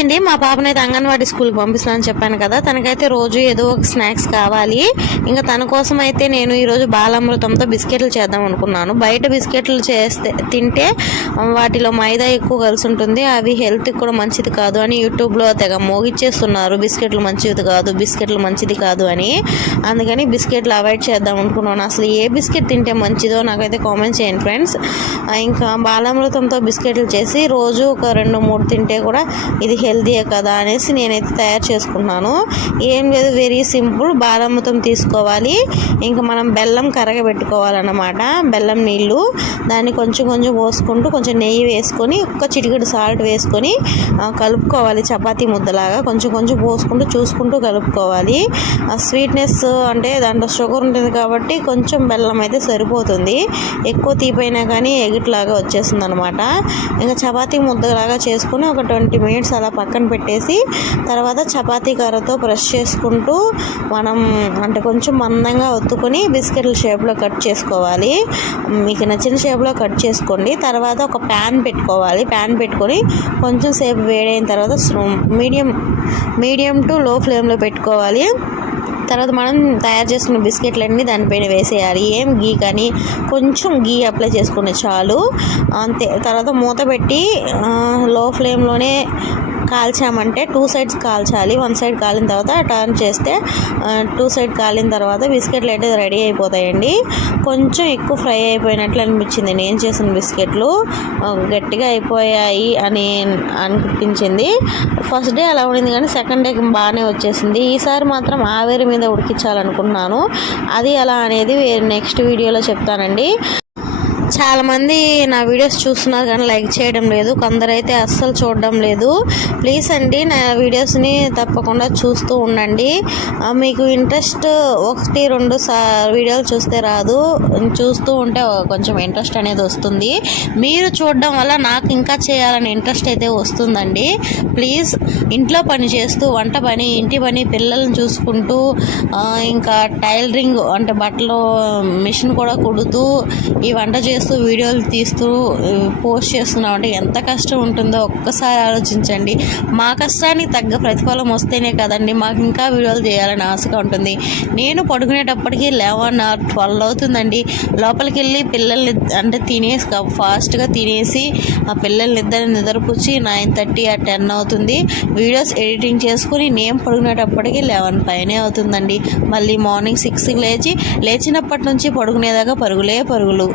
అండి మా పాపనైతే అంగన్వాడీ స్కూల్కి పంపిస్తానని చెప్పాను కదా. తనకైతే రోజు ఏదో ఒక స్నాక్స్ కావాలి. ఇంకా తన కోసం అయితే నేను ఈరోజు బాలామృతంతో బిస్కెట్లు చేద్దాం అనుకున్నాను. బయట బిస్కెట్లు చేస్తే తింటే వాటిలో మైదా ఎక్కువ కలిసి ఉంటుంది అవి హెల్త్కి కూడా మంచిది కాదు అని యూట్యూబ్లో తెగ మోగిచ్చేస్తున్నారు. బిస్కెట్లు మంచిది కాదు బిస్కెట్లు మంచిది కాదు అని. అందుకని బిస్కెట్లు అవాయిడ్ చేద్దాం అనుకున్నాను. అసలు ఏ బిస్కెట్ తింటే మంచిదో నాకైతే కామెంట్ చేయండి ఫ్రెండ్స్. ఇంకా బాలామృతంతో బిస్కెట్లు చేసి రోజు ఒక రెండు మూడు తింటే కూడా ఇది హెల్తీయే కదా అనేసి నేనైతే తయారు చేసుకున్నాను. ఏం లేదు వెరీ సింపుల్. బాలామృతం తీసుకోవాలి. ఇంకా మనం బెల్లం కరగబెట్టుకోవాలన్నమాట. బెల్లం నీళ్ళు. దాన్ని కొంచెం కొంచెం పోసుకుంటూ కొంచెం నెయ్యి వేసుకొని ఒక్క చిటికెడు సాల్ట్ వేసుకొని కలుపుకోవాలి. చపాతీ ముద్దలాగా కొంచెం కొంచెం పోసుకుంటూ చూసుకుంటూ కలుపుకోవాలి. ఆ స్వీట్నెస్ అంటే దాంట్లో షుగర్ ఉంటుంది కాబట్టి కొంచెం బెల్లం అయితే సరిపోతుంది. ఎక్కువ తీపైనా కానీ ఎగిట్లాగా వచ్చేస్తుంది అనమాట ఇంకా చపాతీ ముద్దలాగా చేసుకుని ఒక ట్వంటీ మినిట్స్ అలా పక్కన పెట్టేసి తర్వాత చపాతీ కర్రతో బ్రష్ చేసుకుంటూ మనం అంటే కొంచెం మందంగా ఒత్తుకొని బిస్కెట్ల షేప్లో కట్ చేసుకోవాలి. మీకు నచ్చిన షేప్లో కట్ చేసుకోండి. తర్వాత ఒక ప్యాన్ పెట్టుకోవాలి. ప్యాన్ పెట్టుకొని కొంచెం సేపు వేడైన తర్వాత మీడియం మీడియం టు లో ఫ్లేమ్లో పెట్టుకోవాలి. తర్వాత మనం తయారు చేసుకున్న బిస్కెట్లన్నీ దానిపైన వేసేయాలి. ఏం గీ కానీ కొంచెం గీ అప్లై చేసుకునే చాలు. అంతే. తర్వాత మూత పెట్టి లో ఫ్లేమ్లోనే కాల్చామంటే టూ సైడ్స్ కాల్చాలి. వన్ సైడ్ కాలిన తర్వాత టర్న్ చేస్తే టూ సైడ్ కాలిన తర్వాత బిస్కెట్లు అయితే రెడీ అయిపోతాయండి. కొంచెం ఎక్కువ ఫ్రై అయిపోయినట్లు అనిపించింది. నేను చేసిన బిస్కెట్లు గట్టిగా అయిపోయాయి అని అనిపించింది. ఫస్ట్ డే అలా ఉండింది కానీ సెకండ్ డే బాగానే వచ్చేసింది. ఈసారి మాత్రం ఆవేరి మీద ఉడికించాలనుకున్నాను. అది ఎలా అనేది నెక్స్ట్ వీడియోలో చెప్తానండి. చాలామంది నా వీడియోస్ చూస్తున్నారు కానీ లైక్ చేయడం లేదు. కొందరైతే అస్సలు చూడడం లేదు. ప్లీజ్ అండి నా వీడియోస్ని తప్పకుండా చూస్తూ ఉండండి. మీకు ఇంట్రెస్ట్ ఒకటి రెండు వీడియోలు చూస్తే రాదు. చూస్తూ ఉంటే కొంచెం ఇంట్రెస్ట్ అనేది వస్తుంది. మీరు చూడడం వల్ల నాకు ఇంకా చేయాలని ఇంట్రెస్ట్ అయితే వస్తుందండి. ప్లీజ్ ఇంట్లో పని చేస్తూ వంట పని ఇంటి పని పిల్లల్ని చూసుకుంటూ ఇంకా టైలరింగ్ అంటే బట్టలు మిషన్ కూడా కుడుతూ ఈ వంట చేస్తూ వీడియోలు తీస్తూ పోస్ట్ చేస్తున్నాం అంటే ఎంత కష్టం ఉంటుందో ఒక్కసారి ఆలోచించండి. మా కష్టానికి తగ్గ ప్రతిఫలం వస్తేనే కదండి మాకు ఇంకా వీడియోలు చేయాలని ఆశగా ఉంటుంది. నేను పడుకునేటప్పటికి లెవెన్ ఆర్ ట్వెల్వ్ అవుతుందండి. లోపలికి వెళ్ళి పిల్లల్ని అంటే తినేసి ఫాస్ట్గా తినేసి ఆ పిల్లల్ని ఇద్దరిని నిద్రపుచ్చి నైన్ థర్టీ ఆ టెన్ అవుతుంది. వీడియోస్ ఎడిటింగ్ చేసుకుని నేను పడుకునేటప్పటికి లెవెన్ పైనే అవుతుందండి. మళ్ళీ మార్నింగ్ సిక్స్కి లేచి లేచినప్పటి నుంచి పడుకునేదాకా పరుగులే పరుగులు.